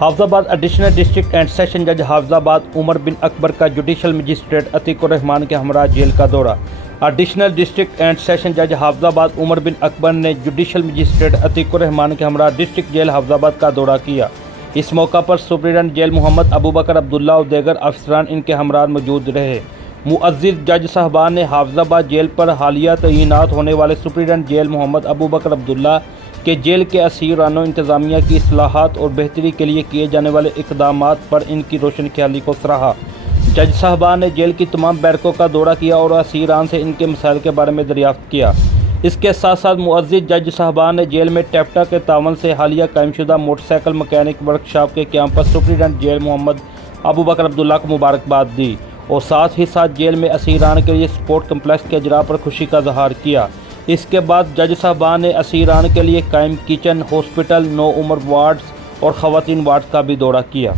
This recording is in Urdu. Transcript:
حافظ آباد ایڈیشنل ڈسٹرکٹ اینڈ سیشن جج حافظ آباد عمر بن اکبر کا جوڈیشل مجسٹریٹ عتیق الرحمان کے ہمراہ جیل کا دورہ۔ ایڈیشنل ڈسٹرکٹ اینڈ سیشن جج حافظ آباد عمر بن اکبر نے جوڈیشل مجسٹریٹ عتیق الرحمان کے ہمراہ ڈسٹرکٹ جیل حافظ آباد کا دورہ کیا۔ اس موقع پر سپرنٹنڈنٹ جیل محمد ابوبکر عبداللہ اور دیگر افسران ان کے ہمراہ موجود رہے۔ معزز جج صاحبان نے حافظ آباد جیل پر حالیہ تعینات ہونے والے سپرنٹنڈنٹ جیل محمد ابوبکر عبداللہ کہ جیل کے اسیرانوں انتظامیہ کی اصلاحات اور بہتری کے لیے کیے جانے والے اقدامات پر ان کی روشن خیالی کو سراہا۔ جج صاحبان نے جیل کی تمام بیرکوں کا دورہ کیا اور اسیران سے ان کے مسائل کے بارے میں دریافت کیا۔ اس کے ساتھ ساتھ معزز جج صاحبان نے جیل میں ٹیپٹا کے تعاون سے حالیہ قائم شدہ موٹر سائیکل مکینک ورکشاپ کے قیام پر سپرنٹنڈنٹ جیل محمد ابوبکر عبداللہ کو مبارکباد دی اور ساتھ ہی ساتھ جیل میں اسیران کے لیے سپورٹ کمپلیکس کے اجراء پر خوشی کا اظہار کیا۔ اس کے بعد جج صاحبان نے اسیران کے لیے قائم کچن، ہاسپٹل، 9 عمر وارڈز اور خواتین وارڈ کا بھی دورہ کیا۔